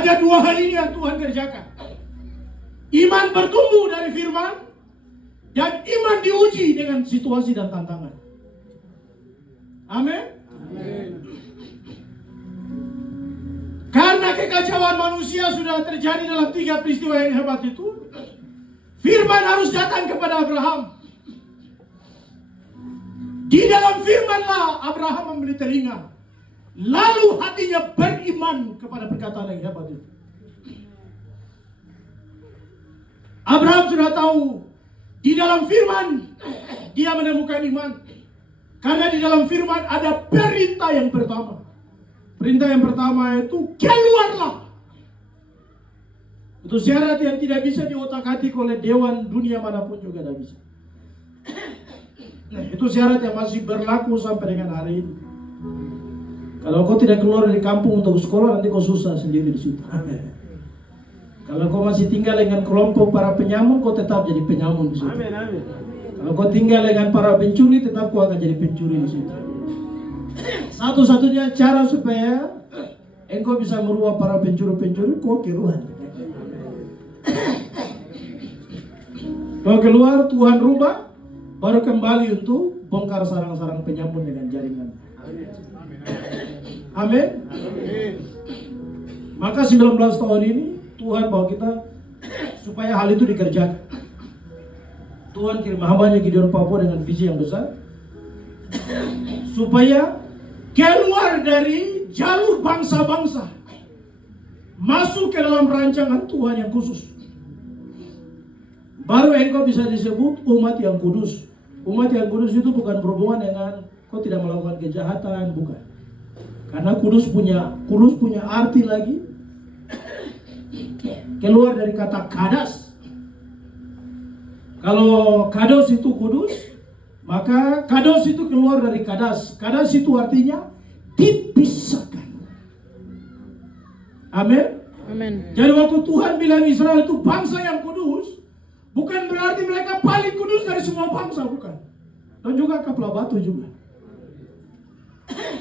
Ada dua hal ini yang Tuhan kerjakan. Iman bertumbuh dari firman, dan iman diuji dengan situasi dan tantangan. Amin. Karena kekacauan manusia sudah terjadi dalam 3 peristiwa yang hebat itu, firman harus datang kepada Abraham. Di dalam firmanlah Abraham memberi telinga, lalu hatinya beriman kepada perkataan yang hebat itu. Abraham sudah tahu, di dalam firman dia menemukan iman. Karena di dalam firman ada perintah yang pertama. Perintah yang pertama itu, keluarlah. Itu syarat yang tidak bisa diotak-atik oleh dewan dunia manapun juga tidak bisa. Nah, itu syarat yang masih berlaku sampai dengan hari ini. Kalau kau tidak keluar dari kampung untuk sekolah, nanti kau susah sendiri di situ. Kalau kau masih tinggal dengan kelompok para penyamun, kau tetap jadi penyamun di situ. Amin, amin. Kalau kau tinggal dengan para pencuri, tetap kau akan jadi pencuri di situ. Satu-satunya cara supaya engkau bisa merubah para pencuri-pencuri, kau keluar. Kau keluar, Tuhan rubah, baru kembali untuk bongkar sarang-sarang penyamun dengan jaringan. Amin. Maka 19 tahun ini Tuhan bawa kita supaya hal itu dikerjakan. Tuhan kirim hambanya Gideon Papua dengan visi yang besar, supaya keluar dari jalur bangsa-bangsa, masuk ke dalam rancangan Tuhan yang khusus. Baru engkau bisa disebut umat yang kudus. Umat yang kudus itu bukan berhubungan dengan kau tidak melakukan kejahatan, bukan. Karena kudus punya arti lagi. Keluar dari kata kadas. Kalau kados itu kudus, maka kados itu keluar dari kadas. Kadas itu artinya dipisahkan. Amin. Amin. Jadi waktu Tuhan bilang Israel itu bangsa yang kudus, bukan berarti mereka paling kudus dari semua bangsa, bukan. Dan juga kapal batu juga.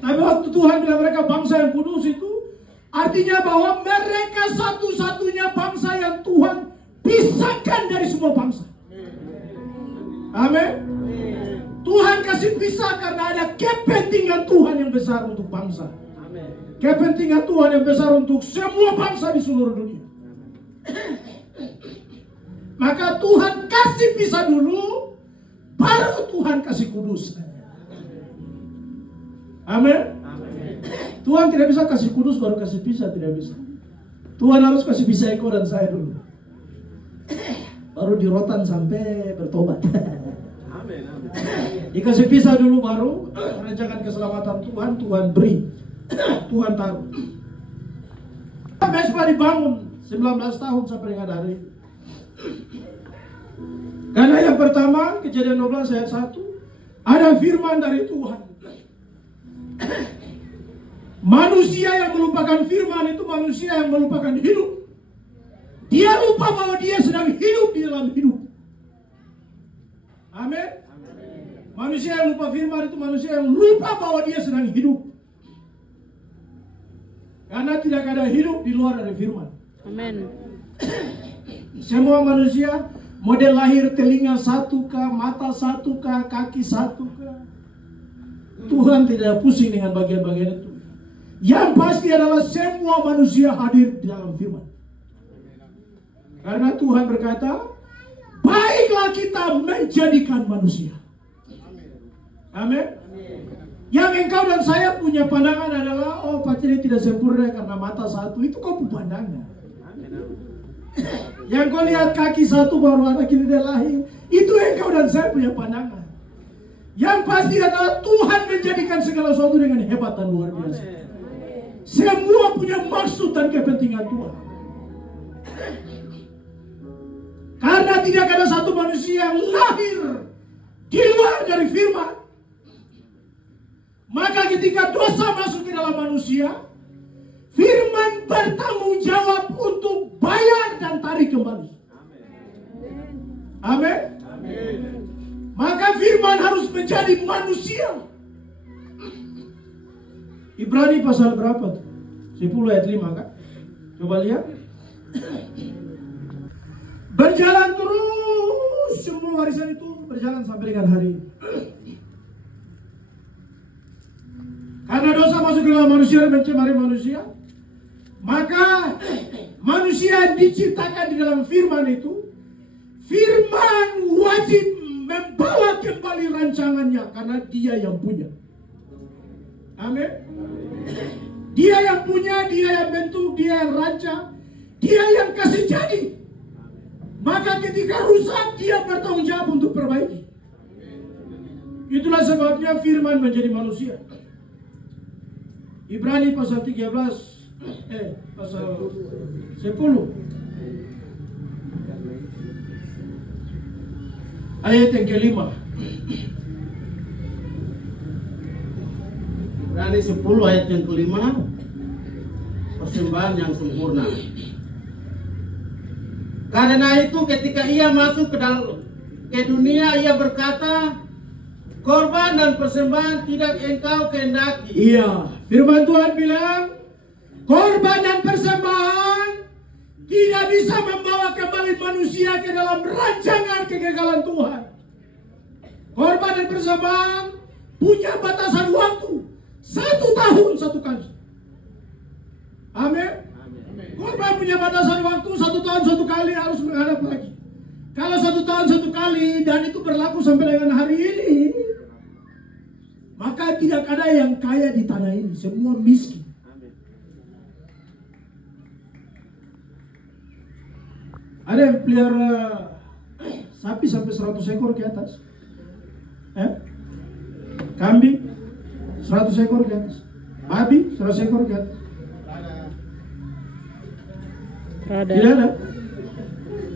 Tapi waktu Tuhan bilang mereka bangsa yang kudus itu, artinya bahwa mereka satu-satunya bangsa yang Tuhan pisahkan dari semua bangsa. Amin. Tuhan kasih pisah karena ada kepentingan Tuhan yang besar untuk bangsa. Kepentingan Tuhan yang besar untuk semua bangsa di seluruh dunia. Maka Tuhan kasih pisah dulu, baru Tuhan kasih kudus. Amin. Tuhan tidak bisa kasih kudus baru kasih pisah, tidak bisa. Tuhan harus kasih pisah engkau dan saya dulu, baru dirotan sampai bertobat. Amin. Dikasih pisah dulu baru rancangan keselamatan Tuhan beri, Tuhan taruh. Mesbah dibangun 19 tahun sampai dengan hari ini. Karena yang pertama, Kejadian 12 ayat 1, ada firman dari Tuhan. Manusia yang melupakan firman itu manusia yang melupakan hidup. Dia lupa bahwa dia sedang hidup di dalam hidup. Amin. Manusia yang lupa firman itu manusia yang lupa bahwa dia sedang hidup. Karena tidak ada hidup di luar dari firman. Amin. Semua manusia model lahir telinga satu kah, mata satu kah, kaki satu kah. Tuhan tidak pusing dengan bagian-bagian itu. Yang pasti adalah semua manusia hadir di dalam firman. Karena Tuhan berkata, baiklah kita menjadikan manusia. Amin. Yang engkau dan saya punya pandangan adalah, oh pacarnya tidak sempurna karena mata satu. Itu kau punya pandangan. Yang kau lihat kaki satu baru anak ini dia lahir, itu engkau dan saya punya pandangan. Yang pasti adalah Tuhan menjadikan segala sesuatu dengan hebat dan luar biasa. Semua punya maksud dan kepentingan Tuhan. Karena tidak ada satu manusia yang lahir di luar dari firman, maka ketika dosa masuk ke dalam manusia, firman bertanggung jawab untuk bayar dan tarik kembali. Amin. Maka firman harus menjadi manusia. Ibrani pasal berapa tuh? 10 ayat 5 kan? Coba lihat. Berjalan terus semua warisan itu berjalan sampai dengan hari ini. Karena dosa masuk ke dalam manusia dan mencemari manusia, maka manusia diciptakan di dalam firman itu. Firman wajib membawa kembali rancangannya karena dia yang punya. Amin. Dia yang punya, dia yang bentuk, dia yang rancang, dia yang kasih jadi. Maka ketika rusak, dia bertanggung jawab untuk perbaiki. Itulah sebabnya firman menjadi manusia. Ibrani pasal 13, pasal 10. Ayat yang kelima. Ibrani 10 ayat yang kelima. Persembahan yang sempurna. Karena itu ketika ia masuk ke dunia, ia berkata, korban dan persembahan tidak engkau kehendaki. Iya, firman Tuhan bilang, korban dan persembahan tidak bisa membawa kembali manusia ke dalam rancangan kegagalan Tuhan. Korban dan persembahan punya batasan waktu 1 tahun 1 kali. Amin. Korban punya batasan waktu 1 tahun 1 kali, harus menghadap lagi. Kalau 1 tahun 1 kali dan itu berlaku sampai dengan hari ini, maka tidak ada yang kaya di tanah ini, semua miskin. Ada yang pelihara sapi sampai 100 ekor ke atas, kambing 100 ekor ke atas, babi 100 ekor ke atas. Tidak ada.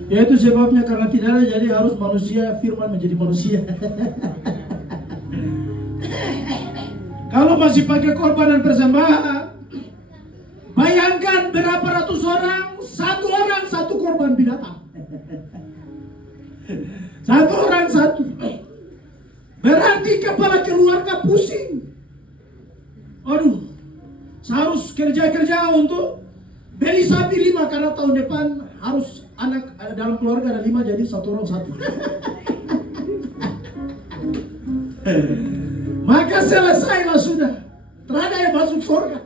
Ya itu sebabnya, karena tidak ada, jadi harus manusia, firman menjadi manusia. Kalau masih pakai korban dan persembahan, bayangkan berapa ratus orang, 1 orang 1 korban binatang. 1 orang 1. Berarti kepala keluarga pusing. Aduh, harus kerja untuk beli sapi 5, karena tahun depan harus anak dalam keluarga ada 5, jadi 1 orang 1. Maka selesailah sudah. Terada yang masuk surga.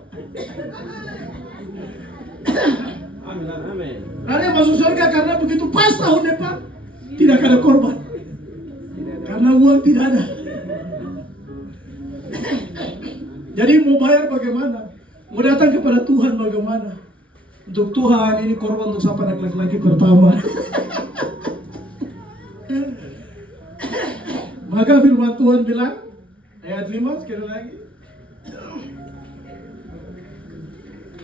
Terada yang masuk surga karena begitu pas tahun depan tidak ada korban. Karena uang tidak ada. Jadi mau bayar bagaimana? Mau datang kepada Tuhan bagaimana? Untuk Tuhan ini korban untuk siapa anak laki-laki pertama. Maka firman Tuhan bilang, ayat 5 sekali lagi.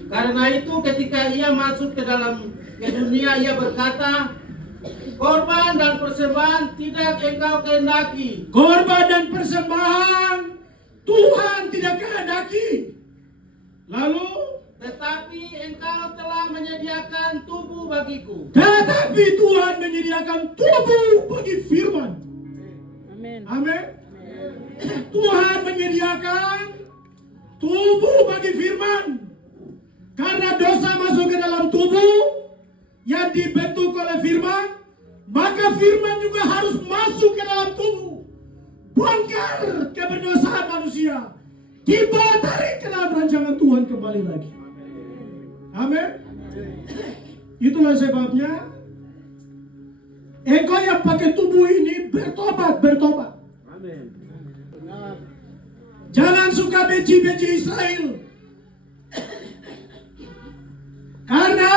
Karena itu ketika ia masuk ke dunia, ia berkata, korban dan persembahan tidak engkau kehendaki. Korban dan persembahan Tuhan tidak kehendaki. Lalu, tetapi engkau telah menyediakan tubuh bagiku. Tetapi Tuhan menyediakan tubuh bagi firman. Amin. Amin. Tuhan menyediakan tubuh bagi firman. Karena dosa masuk ke dalam tubuh yang dibentuk oleh firman, maka firman juga harus masuk ke dalam tubuh. Bongkar keberdosaan manusia, dibawa tarik ke dalam rancangan Tuhan kembali lagi. Amin. Itulah sebabnya engkau yang pakai tubuh ini bertobat. Amin. Jangan suka benci Israel. Karena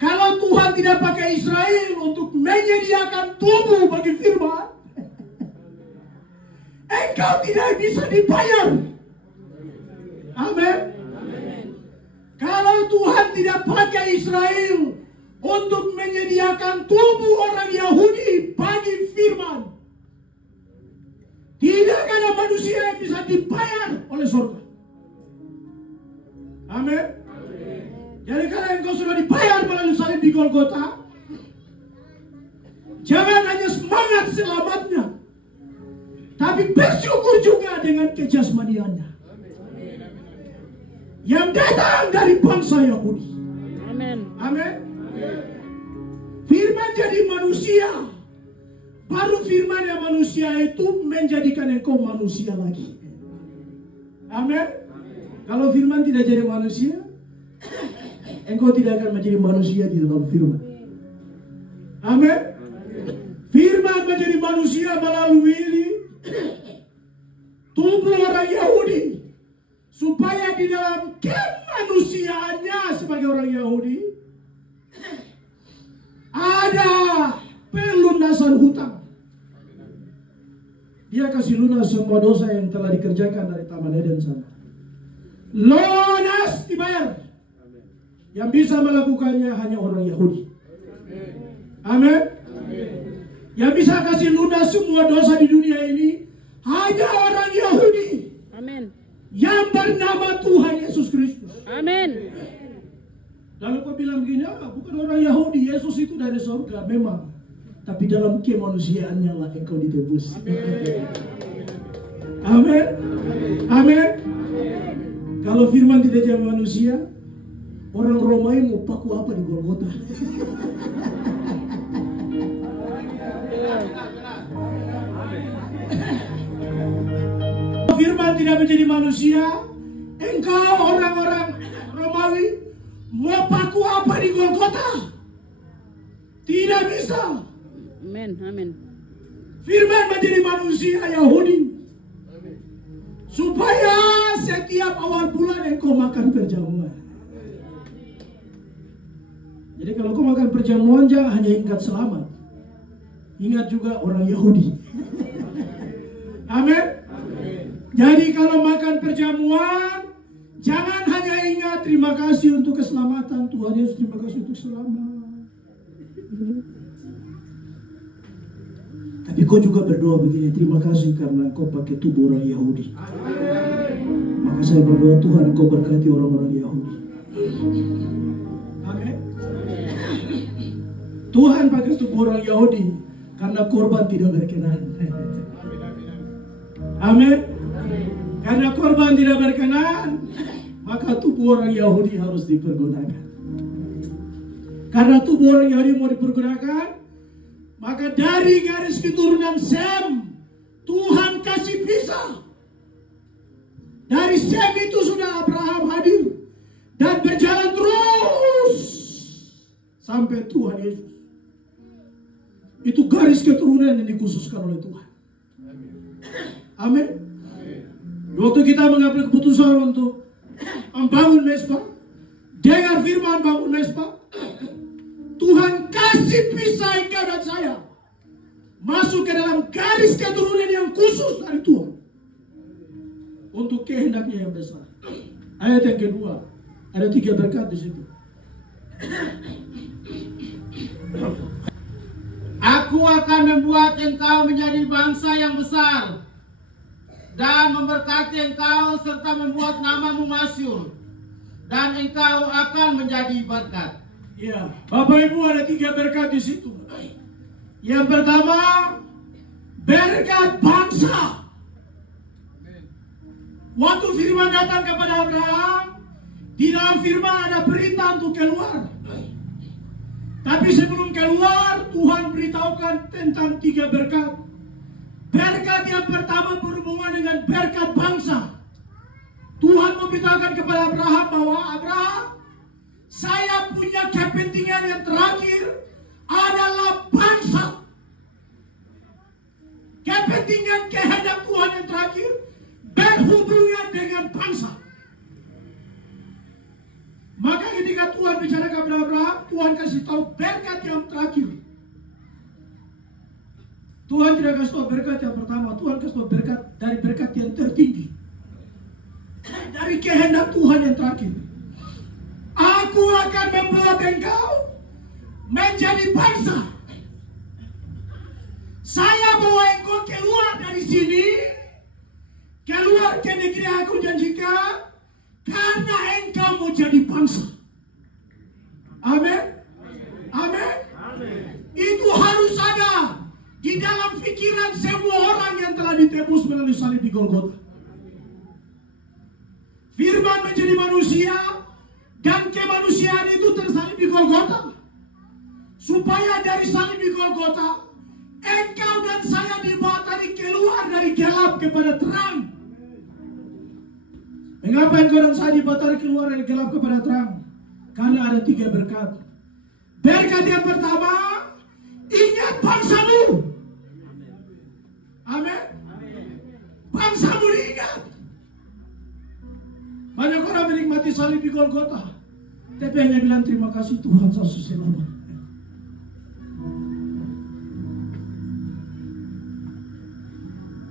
kalau Tuhan tidak pakai Israel untuk menyediakan tubuh bagi firman, engkau tidak bisa dibayar. Amin. Kalau Tuhan tidak pakai Israel untuk menyediakan tubuh orang Yahudi bagi firman, tidak ada manusia yang bisa dibayar oleh surga. Amin. Jadi kalau engkau sudah dibayar melalui salib di Golgota, jangan hanya semangat selamatnya, tapi bersyukur juga dengan kejasmaniannya yang datang dari bangsa Yahudi. Amin. Amin. Firman jadi manusia. Baru firman yang manusia itu menjadikan engkau manusia lagi. Amin. Kalau firman tidak jadi manusia, engkau tidak akan menjadi manusia di dalam firman. Amin. Firman menjadi manusia melalui tubuh orang Yahudi, supaya di dalam kemanusiaannya sebagai orang Yahudi ada pelunasan hutang. Dia kasih lunas semua dosa yang telah dikerjakan dari Taman Eden sana. Lunas dibayar. Yang bisa melakukannya hanya orang Yahudi. Amin. Yang bisa kasih lunas semua dosa di dunia ini hanya orang Yahudi. Amin. Yang bernama Tuhan Yesus Kristus. Amin. Lalu kau bilang begini, bukan orang Yahudi, Yesus itu dari surga, memang. Tapi dalam kemanusiaannya lah engkau ditebus. Amin. Amin. Kalau firman tidak jadi manusia, orang Romawi mau paku apa di Golgota? Firman tidak menjadi manusia, engkau orang-orang Romawi mau paku apa di Golgota? Tidak bisa. Amin. Amin. Firman menjadi manusia Yahudi, supaya setiap awal bulan engkau makan perjamuan. Jadi kalau kau makan perjamuan, jangan hanya ingat selamat, ingat juga orang Yahudi. Amin. Jadi kalau makan perjamuan, jangan hanya ingat terima kasih untuk keselamatan Tuhan Yesus, terima kasih untuk selamat. Tapi kau juga berdoa begini, terima kasih karena kau pakai tubuh orang Yahudi. Maka saya berdoa, Tuhan kau berkati orang-orang Yahudi. Amin. Tuhan pakai tubuh orang Yahudi karena korban tidak berkenan. Amin. Karena korban tidak berkenan, maka tubuh orang Yahudi harus dipergunakan. Karena tubuh orang Yahudi mau dipergunakan, maka dari garis keturunan Sem, Tuhan kasih pisah. Dari Sem itu sudah Abraham hadir dan berjalan terus sampai Tuhan Yesus. Itu garis keturunan yang dikhususkan oleh Tuhan. Amin. Waktu kita mengambil keputusan untuk membangun Mesbah, dengar firman bangun Mesbah, Tuhan kasih pisah engkau dan saya masuk ke dalam garis keturunan yang khusus dari Tuhan untuk kehendaknya yang besar. Ayat yang kedua, ada 3 berkat di situ. Aku akan membuat engkau menjadi bangsa yang besar dan memberkati engkau serta membuat namamu masyhur, dan engkau akan menjadi berkat. Ya, Bapak Ibu, ada 3 berkat di situ. Yang pertama, berkat bangsa. Waktu firman datang kepada Abraham, di dalam firman ada perintah untuk keluar. Tapi sebelum keluar, Tuhan beritahukan tentang 3 berkat. Berkat yang pertama berhubungan dengan berkat bangsa. Tuhan memberitahukan kepada Abraham bahwa Abraham, saya punya kepentingan yang terakhir adalah bangsa. Kepentingan kehendak Tuhan yang terakhir berhubungan dengan bangsa. Maka ketika Tuhan bicara kepada Abraham, Tuhan kasih tahu berkat yang terakhir. Tuhan tidak kasih tahu berkat yang pertama, Tuhan kasih tahu berkat dari berkat yang tertinggi. Dari kehendak Tuhan yang terakhir. Aku akan membuat engkau menjadi bangsa. Saya bawa engkau keluar dari sini, keluar ke negeri aku janjikan, karena engkau mau jadi bangsa. Amin. Amin. Itu harus ada di dalam pikiran semua orang yang telah ditebus melalui salib di Golgota. Firman menjadi manusia Dan kemanusiaan itu tersalib di Golgota. Supaya dari salib di Golgota, engkau dan saya dibawa keluar dari gelap kepada terang. Mengapa engkau dan saya dibawa keluar dari gelap kepada terang? Karena ada 3 berkat. Berkat yang pertama, ingat bangsamu. Amin. Bangsamu diingat. Banyak orang menikmati salib di Golgota, tapi hanya bilang terima kasih Tuhan Yesus selamat.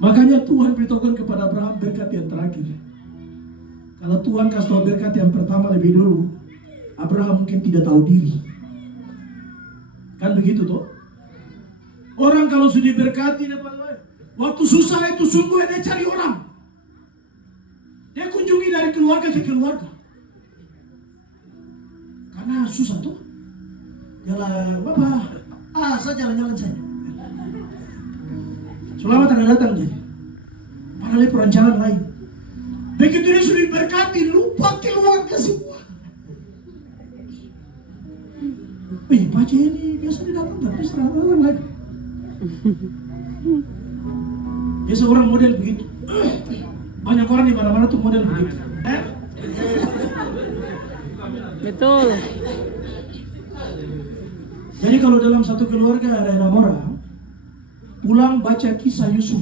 Makanya Tuhan beritahukan kepada Abraham berkat yang terakhir. Kalau Tuhan kasih tahu berkat yang pertama lebih dulu, Abraham mungkin tidak tahu diri. Kan begitu toh? Orang kalau sudah diberkati, waktu susah itu sungguh dia cari orang. Dia kunjungi dari keluarga ke keluarga. Karena susah tuh. Jalan, Bapak, saya jalan-jalan saja. Selamat datang jadi. Padahal perancangan lain. Begitu dia sudah diberkati, lupa keluarga semua. Pak ini biasa datang tapi serangan lagi. Biasa orang model begitu. Banyak orang di mana-mana tuh model begitu. Betul. Jadi kalau dalam satu keluarga ada 6 orang, pulang baca kisah Yusuf.